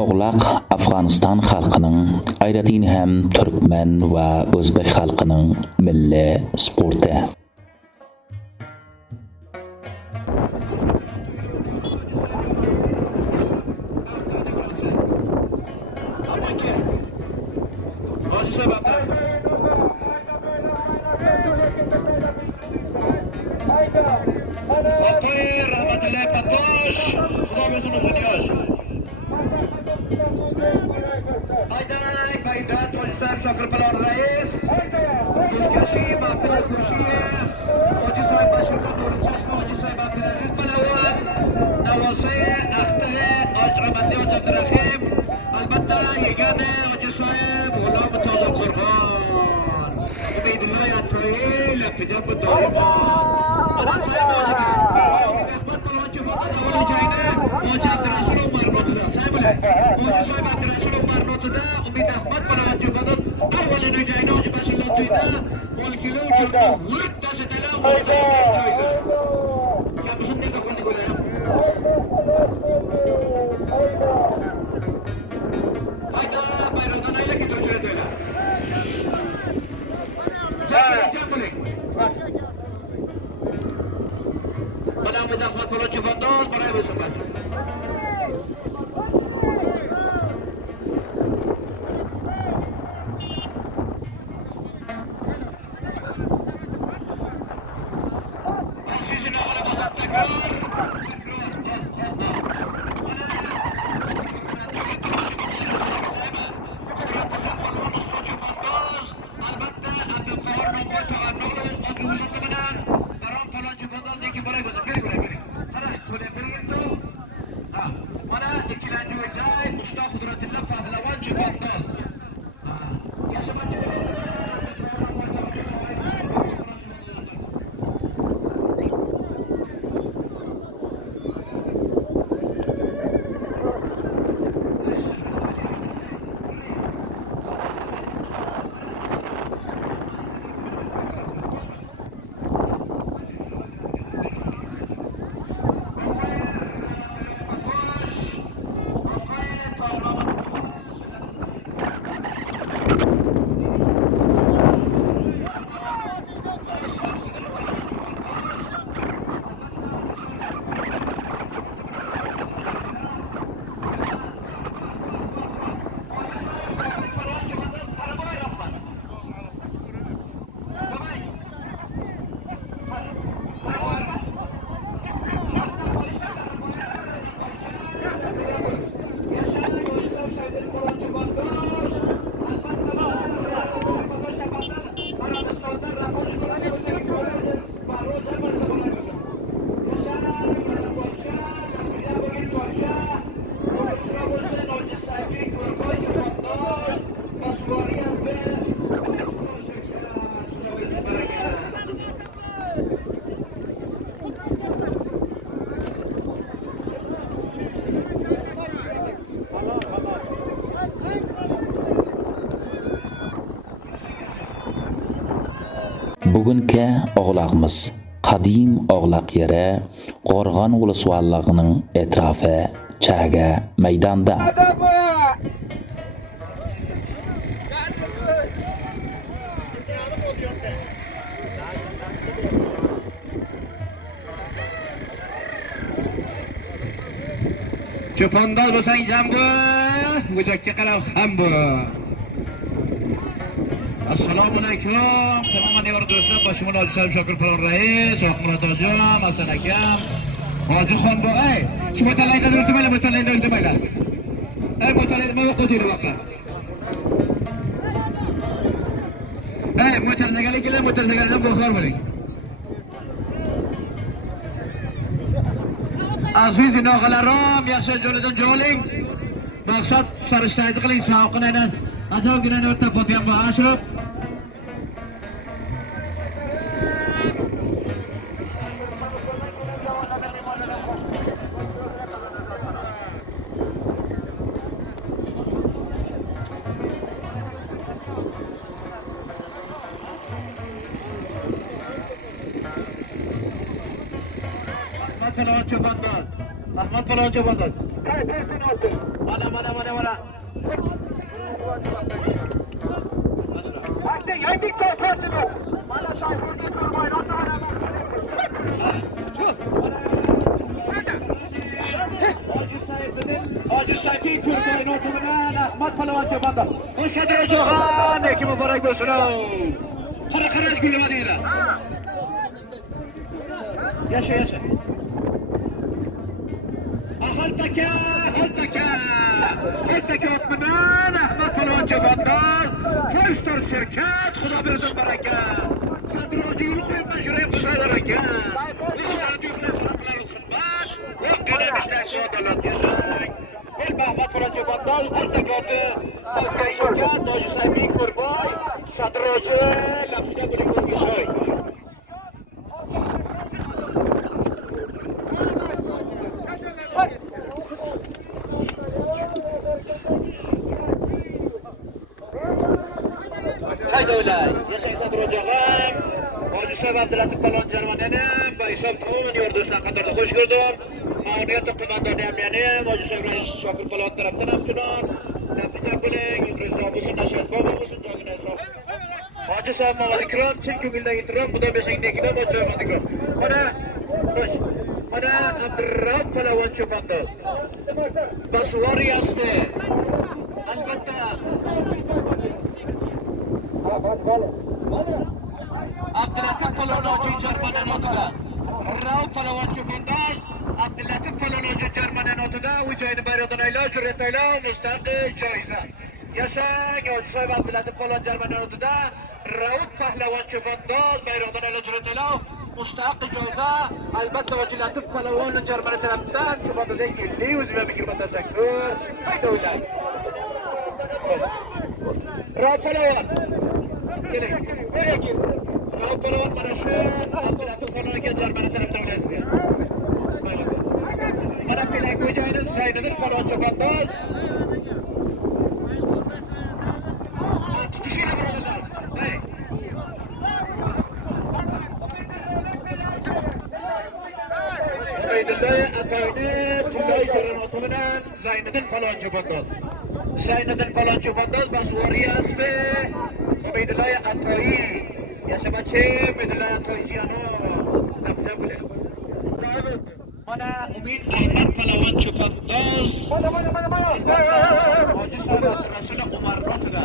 Oğlaq Afganistan xalqining, ayratin ham Türkmen va O'zbek xalqining milliy sporti. Rahmatullahi Patosh, Xudo bo'lsin uzun yosh. Hayday, Baydat, Hojisoyib Shokir Palon rais. Do'stkashi, Mahfil Xushiyev, Hojisoyib Bashir Nurichashmi, Hojisoyib Abdulaziz Palavon, Navosi, Axtig'i, Rahmatli Hoji Abdurahim, albatta yegani Hojisoyib G'ulom To'ziqo'rg'on. Ubaydullo Yatoyi, Lapijon bu doimo. Mana Soyib Hojiga. Ahmad Palonchi fotoda avvalo joyini Hoji Abdurasulov marnotida. Saybilar. Hoji Soyib Abdurasulov marnotida Umid Ahmad Palonchi fotoda avvalini joyini Hoji Bashirlon to'yda qo'l kilo uchirdi. Vurt tasatalar Hoji joyida. Kabusun nega qo'lni qo'yayapti? Hayda, bayroqdan ayla ketirib jo'nataylar. Jambuling. Mana Umid Ahmad Palonchi fotoda baray bo'lsin. Bugungi Oğlaqmiz qadim Oğlaq yeri Qo'rg'on Ulusvallig'ining etrofi Chaga maydonda. Cho'pondoz bo'lsang jambu, go'jakka qarab ham bu. Assalomu alaykum. Tamom yor do'stlar, boshimon Hoji Soyib Shokir Palon rais, Oqmurod hojim, Hasan akam, Hojixon bo'g'ay. Shu motalayda o'tmaylar, motalayda o'tmaylar. Motalayda mana qo'yinglar baqa. Motalaydagilar, motalaydagilardan bexor bo'ling. Aziz inoqalarim, yaxshi joylardan jo'ling. Maqsad sarishtayti qiling, savoqini ajoyibgina o'rtab o'tgan bu Ashraf. Matfalar cho'pondan Ahmet Falan Çoban'dan. Mana. Hacı Sayfi Kurbay'ın oturunan Ahmet Falan Çoban'dan. Bu Sadra Cohan, eki mübarek olsun o. Kara gülüme değil. Yaşa. Haltaka otmanan Ahmet Falan Çoban'dan. Foystor şirket, Xudo bersin baraka. Sadra Hacı'yı koyup ben şuraya kusaylar aka. Ulusları diyorlar sanatları xidmat. Yok gelemişler şu adalet yaşayın. El Ahmet Falan Çoban'dan haltaka otu. Foystor şirket, Hacı Sayfi Kurbay. Sadra Hacı, lafıza bilinmez yaşayın. Haydi öyle. Yaşayın Sadra Hoca'nın. Hacı Sayfi Abdülatif Falan Cermanenim. Bayısam tamamen yordusuna kadar da hoş gördüm. Mağniyatı kumandanı emlenim. Hacı Sayfi Reis Şakir Falan taraftan amcunan. Lafıza bilin. Ömrü zabısın, naşat babamısın. Canına hesap. Hacı Sayfi Mağal İkram. Çin kümülde itiram. Bu da beşin nekine Hacı Sayfi İkram. Bana Abdurrahman Falan Çoban'dan. Basvar yastı. Elbette. Abdülatif Falan Hacı Cermanen otuda. Rauf Falan Çoban'dan. Abdülatif Falan Hacı Cermanen otuda. Ucayını bayradan ayla, cüret ayla, müstahkı caiza. Yaşayın Hacı Sayfi Abdülatif Falan Cermanen otuda. Rauf Falan Çoban'dan. Bayradan ayla, cüret ayla. Müstahkı caiza. Elbette Hacı Latif Falan Cermanen taraftan. Çoban'da da illi yüzüme bir girme teşekkür. Haydi öyle. Rauf Falan. Gelin. Rauf Falan bana şu Abdülatif Falan'ı gezer bana taraftan öylesi. Bana plak hocayınız sayınıdır Falan Çoban'dan. Tutuşuyla buralar. Hey. Ubeydullah Atayni Tullay Şerin oturunan Zaynedin Falan Çoban'dan. Zaynedin Falan Çoban'dan Basvari Asfi Ubeydullah Atayni. Yaşamaçı Ubeydullah Atayciyanı. Lafza bile. Bana Umid Ahmet Falan Çoban'dan. Hacı Sayfi Abdurrahman Umar Rotu'da.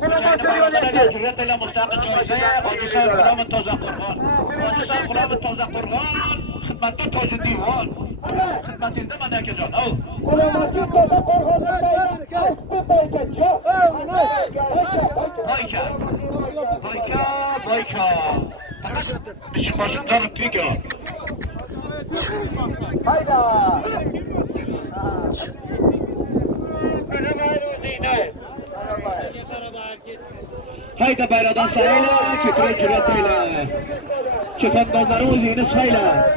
Hocayını bayramlarıyla cüretle müstahkı caize. Hacı Sayfi Gulamın Tozak Kurgan. Hacı Sayfi Gulamın Tozak Kurgan. Xidmatda Toji Divan. Xidmatingizda mana akajon. Boyka. Faqat bizim boshimdan pika. Hayda. Hayda bayradan sayla, kökre cüreteyle. Çöfendozları uzayını sayla.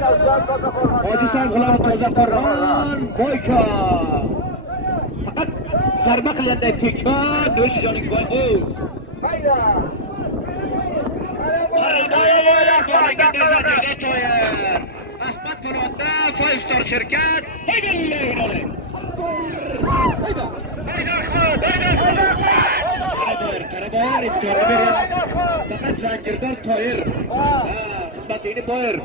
Hacı Sayfi Gulamı Tozak Kurgan. Boyka. Fakat zarba kılanda pika. Nöşü canın boy. Karabayar Borangi Dezadir'de toyar. Ahmet Polat'ta Foystor şirket. Haydi Allah'ın Karabayar imtihanı verin. Fakat Zancırdar toyar. Hizmetini boyar.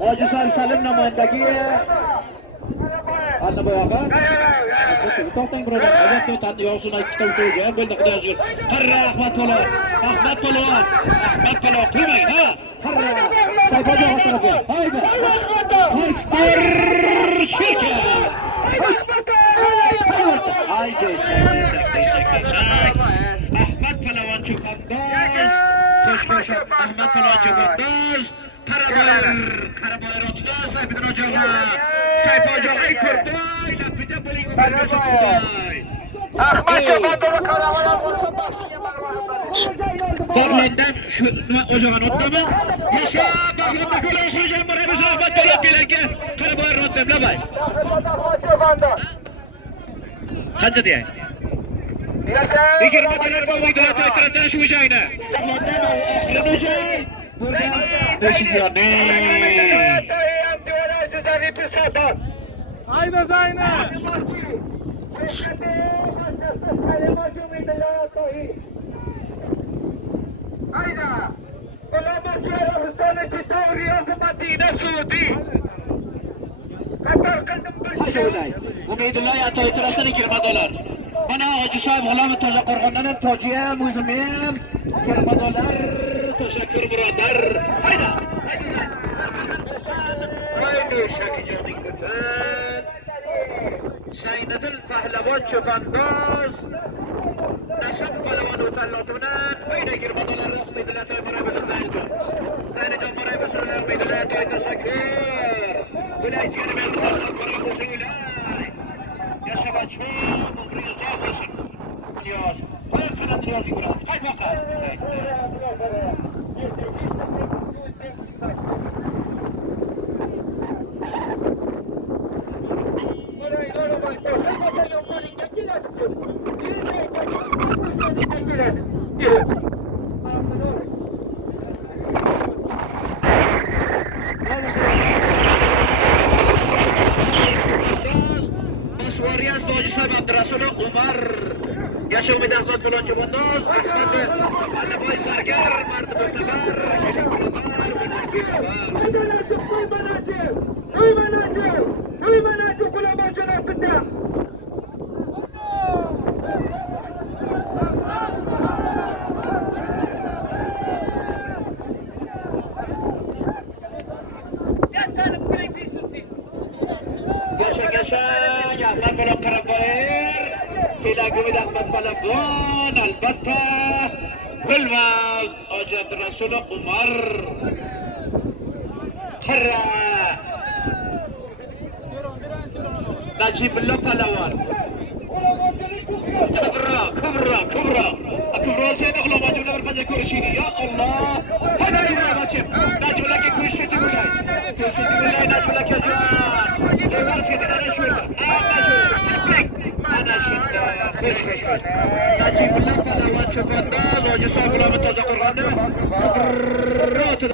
Hacı Sayfi Salim namayındaki Anna boyaqa. To'xtang birodar. Agar to'tanni yo'qsini ikkita usulga bo'ldi Xudo yozgur. Qarra Ahmet Polon. Ahmet Polon qo'ymang, ha. Qarra. Sayfoga tarafga. Haydi. Foystor shirka. Haydi. Ahmet Polon Cho'pondoz. Xo'sh, Ahmet Polon Cho'pondoz. Karabayar otuda Sayfiddin Hocaga. Sayfi Hocaga Kurbay, lapija bo'ling umarga Xudoy. Ahmet Cho'pondoz Karabayar To'g'landam shu nima Hojagani otdami? Yasha, yonda ko'lar xurjan boramiz Ahmet Polon kelanga. Karabayar otdam labay. Qancha deyay? Yasha. 20 dolar bo'lmaydilar to'ytirada shu joyni. To'g'landam oxirini joy. Burada beşikyane. ظریفی سادات. Haydi Zeynep. امید الله عطایی ترسن 20 دلار. من حاجی صاحب غلام تازه قرغانم تاجیم موزمیم 20 دلار تشکر برادر. haydi زین haydi شکی جانی بفن شیند الپهلوان چفنداز نشم پهلوان و تلاتونن haydi 20 دلار امید الله عطایی برای بزن زین جان جان برای بزن امید الله عطایی تشکر ولای جیانه بیاد تشکر بزن ولای یا شبچه مبریزا بزن نیاز باید خیلی نیازی برام خیلی وقت مسواری است حاجی صاحب عبدالرسول عمر گشه امید احمد فلان که بنداز احمد علبای سرگر مرد معتبر قشنگ احمد فلان قربایر تیلاک امید احمد فلان البته والوقت حاجی عبدالرسول عمر قره نجیب الله پهلوان کبرا زین اغلام آجون نبر پنجه کرشیدی یا الله های نجیب بچیم نجیب لکی کشتی ولای نجیب لکی جان ورس کدی انا شورده انا شده خوش نجیب الله پهلوان چپنداز حاجی صاحب غلام تازه قرغانه کبرا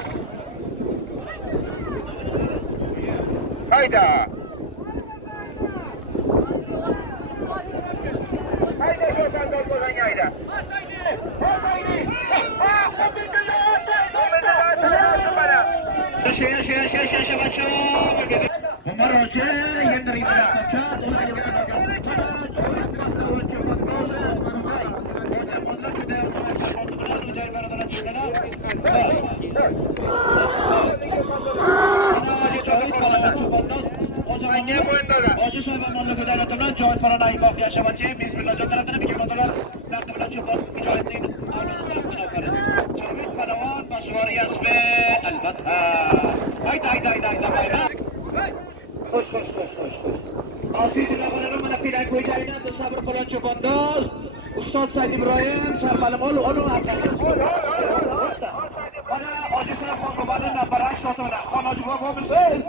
hayda şuradan dolmadan yayda yaşa bacım Ömer Hoca yendiri bırakacak olayı حاجی صاحب مملکت دولتمون جای فرانایی باقی شبچه بسم الله جان طرفتن میگیم دلار نقد بلا چوب مجاهد دین اولاد طرفتن آفرین جاوید پهلوان مسواری است به البته hayda bayram خوش عزیز نگرانم من پیرک و جایدم دو صبر فلان چوبانداز استاد سید ابراهیم سرمعلم اولو ارتقی حاجی صاحب خان ببانه نمبر 8 تاتونه خان حاجی بابا بسید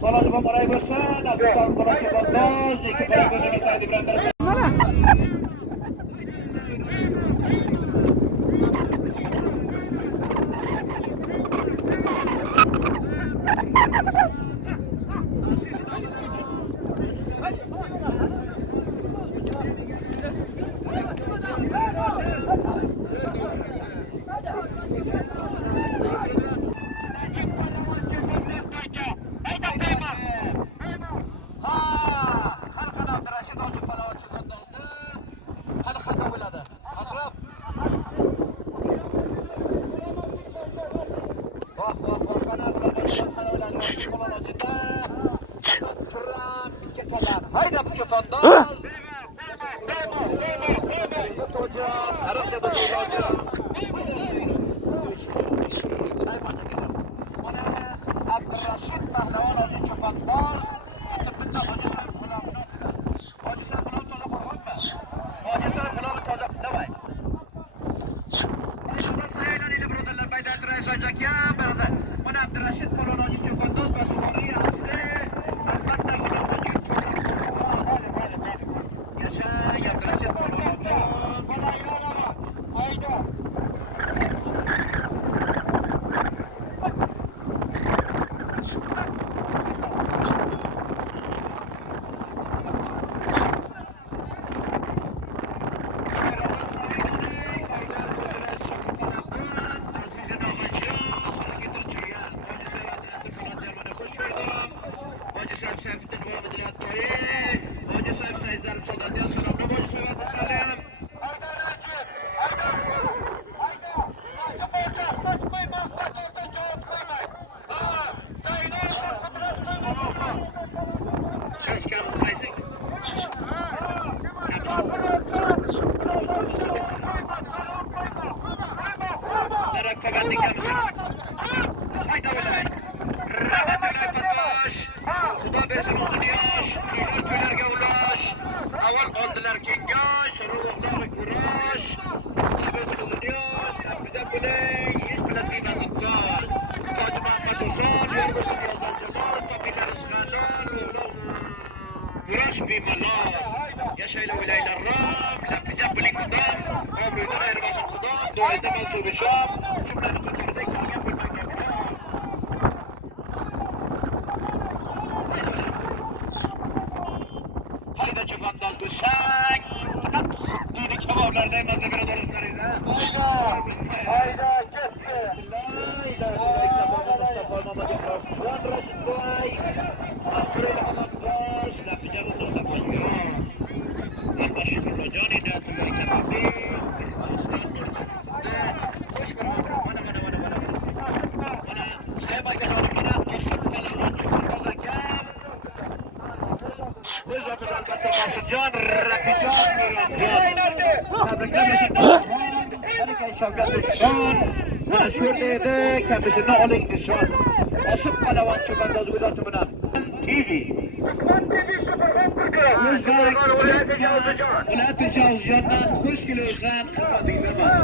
خلاص با مرای بسن افسان فلان چوبانداز یکی برای بزن سید ابراهیم خلق عبدالرشید حاجی پهلوان Xudo bersin uzun yosh, to'ylarga ulash. Avval oldilar kengash, ruhlar kurash. Xudo bersin uzun yosh, biza bilan hech platina sotgan. Toji Muhammad Huson, Yorg'usin Yozal Jalol, topinglar isg'alol. Kurash bemalol. Yashaylar o'ylaylar rom, lapijab biling mudom. Obro'dan ayirmasin Xudo, duoyda mansubi shom. Jumlani qatorida kelgan bo'lmagan. Hayda çıkandan düşek. Fakat dini kebaplardayım az evvel dostlarıyla. Hayda kesti. Hayda Mustafa Mehmet Emrah. Juan Raşit Boy. Süreyla Allah'taş. Laficanın Mustafa Emrah. Allah şükürler can inatullah kebabı. Hoş görmem. Bana. Bana saya baca canım bana. Aşık falan çıkarlarken. Öz atıdan albatta Masudjon, Rafijon, Miramjon. Tabriklamasın. Halikay Shavkat Nishon. Mana shu yerda edi, kamishini oling nishon. Osib Palavan Cho'pandoz Viloyati bilan TV. Viloyati Jozjondan xush kelibsan, xizmatingdaman.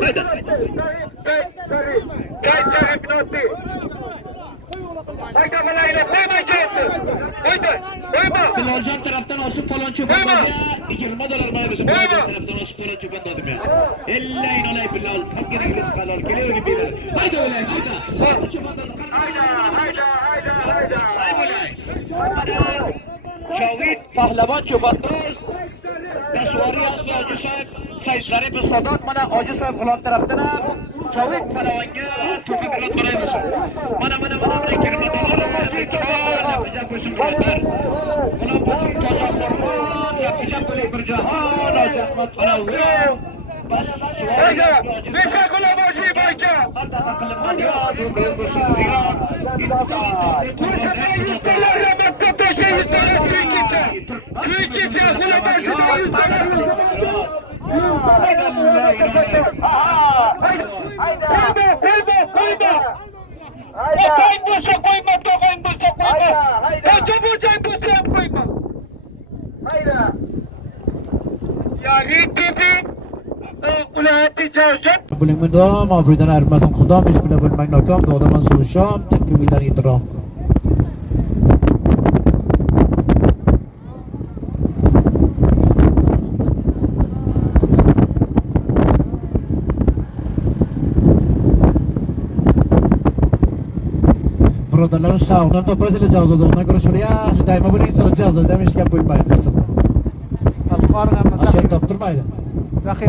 Hayda. Hayda malayla qo'yma ketdi. Qo'yma. Biloljon tarafdan Osib Palon Cho'pandozga $20 maymisin. Biloljon tarafdan Osib Palon Cho'pandozga. Ellay nolay Bilol, topgina ingliz halol kelayotgan beylar. Hayda o'lay, hayda. Cho'pandoz hayda. Hay bo'lay. Mana Jovid Pahlavon Cho'pandoz Dasvori asli Hojisoyev Said Zaripov Sadat mana Hojisoyev G'ulom tarafdan ham Jovid Pahlavonga to'pa bilot qaraymiz. Mana $20 Lapijab bo'lsin birodar. G'ulom Botiy Tojaxo'rxon, Lapijab bo'ling bir jahon, Hoji Ahmad Palaviy. Hayda, Besha G'ulom Hoji Bayka. Ardaqa qilingan yod, umr bo'lsin ziyon. Buning mundom Afrikadan ayirmasin Xudo biz bilan bo'lmang nokom duoda manzur shom takbirlar yetirom. Birodarlar sağlıktan toprasıyla cazolda ona göre şuraya daima bu insan cazolda demiş ki yapmayın aslında. Aşağı topturmaydı.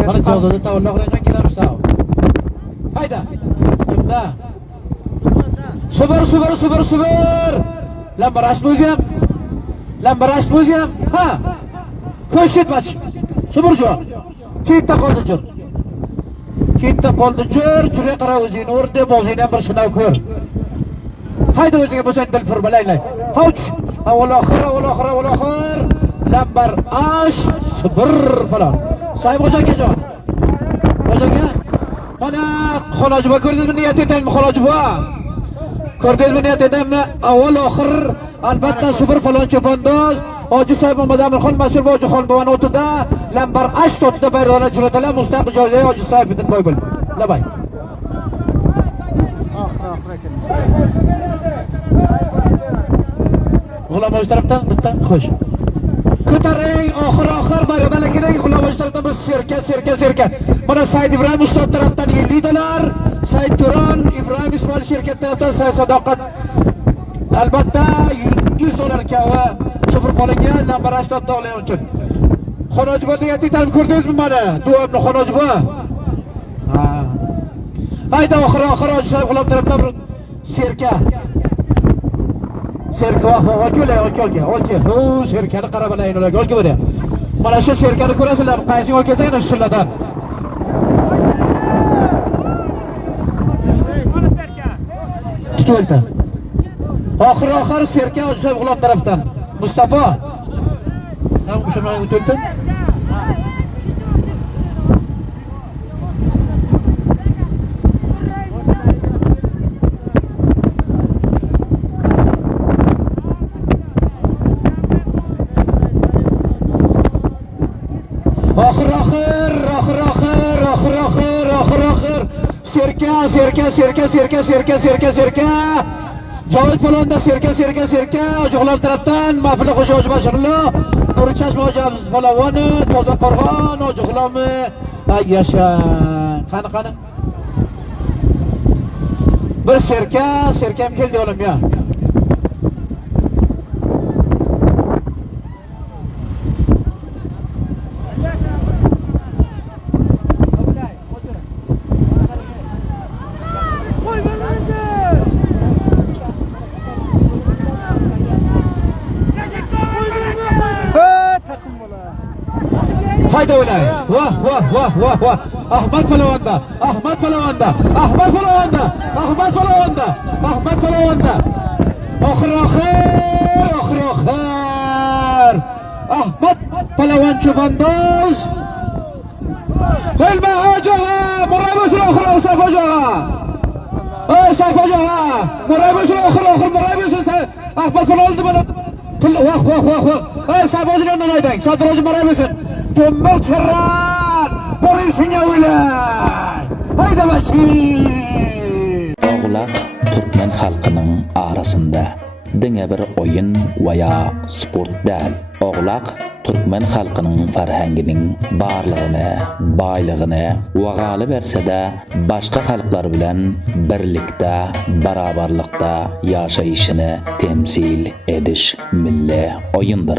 Bana cazolda tavırla koyacak kiler sağ. Hayda. Kimda? Süper. Lan baraş bozuyam. Ha. Koşut baş. Süpercan. Kitta qoldi jur. Ture qara o'zing o'rda bozingdan bir sinov ko'r. Hayda o'zingga bo'lsang dil fir bilaylay. Havch. Avval oxir. Lambar ash sabr falan. Saybo'ja akajon. O'ziga mana xolojiba ko'rdingizmi niyat etaymi xolojiba? Ko'rdingizmi niyat etaymi? Avval oxir albatta sabr falan Cho'pandoz. Hoji Soyib Muhammad Amirxon Mas'ul Hojixon bovan o'tida lambar ash o'tida bayroqlar jo'natalar mustaqil joyga Hoji Soyibdan boy bo'l. Labay. G'ulom Hoji tarafdan bitta xo'sh. Ko'taring oxir bayroqdan kerak G'ulom Hoji tarafdan bir serka. Mana Said Ibrohim ustoz tarafdan $50, Said Turon Ibrohim Ismoil shirkat tarafdan Sadoqat albatta $100 kavi super qolinga lambar 80 olay uchun. Xonojiba niyati tanib ko'rdingizmi mana? Duomni Xonojiba. Ha. Hayda oxir Hoji Soyib G'ulom tarafdan bir serka. Oke. Hu serkani qarab olayın ularga. Olga bo'la. Mana shu serkani ko'rasizlar, qaysi yo'l kelsangiz shulardan. Tutib oldi. Ahir Serkan Hojisayev G'ulom tarafdan. Mustafa. Ham o'shaman o'tdi. Ahir. Serkan. Javod Polonda Serkan. Ojoqlar tarafdan Mafli Xo'ja Hoji Bashirullo. Nuri Chashma Hoji Abziz Polvoni, Toza Qo'rg'on ojoqlarmi? Ay yasha. Qani. Bir Serkan keldi oğlum ya. Haydi öyle. Vah. Ahmet Polvonda. Ahir. Ahmet Polvon Cho'pondoz. Kelma hojaga. Murabbiy oxir Saf hojaga. Saf hojaga. Murabbiy oxir murabbiy Ahmet Polvon mana Vah. Saf hojadan aytang. Satroji murabbiy. Tembel çırran, polisine uylay. Haydi bakayım. Oğlaq Türkmen xalqining arasında dinge bir oyun veya sport değil. Oğlaq Türkmen xalqining farhangining barlığını, baylığını vaqalı verse de başka xalqlar bilen birlikte, barabarlıkta yaşayışını temsil ediş milli oyundur.